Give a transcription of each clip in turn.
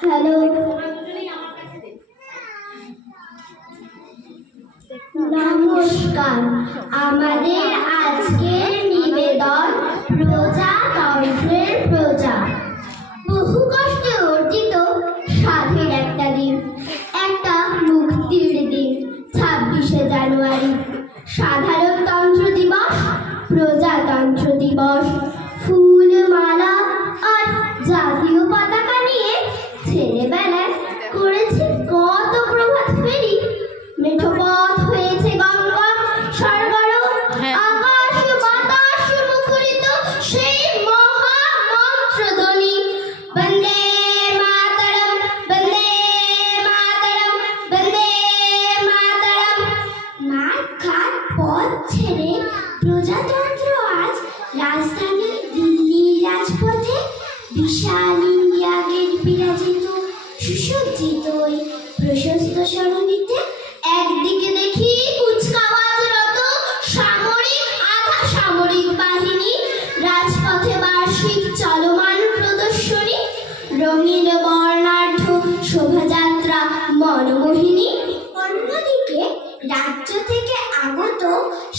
Hello, নমস্কার। আমাদের আজকের নিবেদন প্রজাতন্ত্রের প্রজা। বহু কষ্টে অর্জিত স্বাধীন একটা দিন, একটা মুক্তির দিন, 26শে জানুয়ারি। সাধারণতন্ত্র দিবস, প্রজাতন্ত্র দিবস। ফুল, মালা আর জাতীয় পতাকা নিয়ে ছেলেবেলায় করেছি কত প্রভাত ফেরি। মেঠো পথ হয়েছে গঙ্গা সরগর, আকাশ বাতাস মুখরিত সেই মহামন্ত্রধ্বনি, বন্দে মাতরম, বন্দে মাতরম, বন্দে মাতরম। মাঠ ঘাট পথ ছেড়ে প্রজাতন্ত্র আজ রাজধানী দিল্লির রাজপথে বিশাল ইন্ডিয়া গেট বিরাজিত সুসজ্জিত ওই প্রশস্ত সরণিতে একদিকে দেখি কুচকাওয়াজরত সামরিক আধা সামরিক বাহিনী, রাজপথে বার্ষিক চলমান প্রদর্শনী, রঙিন বর্ণাঢ্য শোভাযাত্রা মনমোহিনী। অন্যদিকে রাজ্য থেকে আগত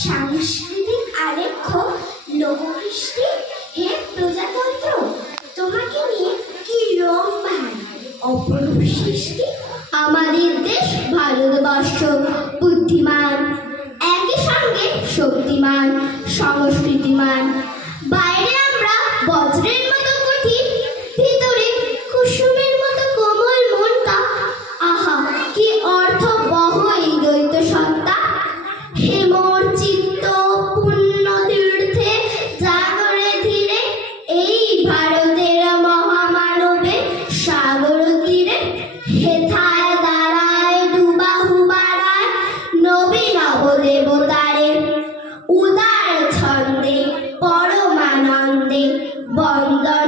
সাংস্কৃতিক আলেখ্য লোককৃষ্টি। হে প্রজাতন্ত্র, তোমাকে নিয়ে কি রং ভাই, অপরূপ সৃষ্টি। আমাদের দেশ ভারতবর্ষ বুদ্ধিমান, একই সঙ্গে শক্তিমান, সংস্কৃতিমান। বাইরে আমরা বজ্রের মতো কঠিন, ভিতরে কুসুমের মতো কোমল মনটা। আহা, কি অর্থবহ এই দ্বৈত সত্তা। হে মোর চিত্ত পুণ্য তীর্থে জাগরে ধীরে, এই ভারতের মহামানবে সাগর তীরে। হেথায় দাঁড়ায় দুবাহু বাড়ায় নবী নবদেবতারে, উদার ছন্দে পরমানন্দে বন্দর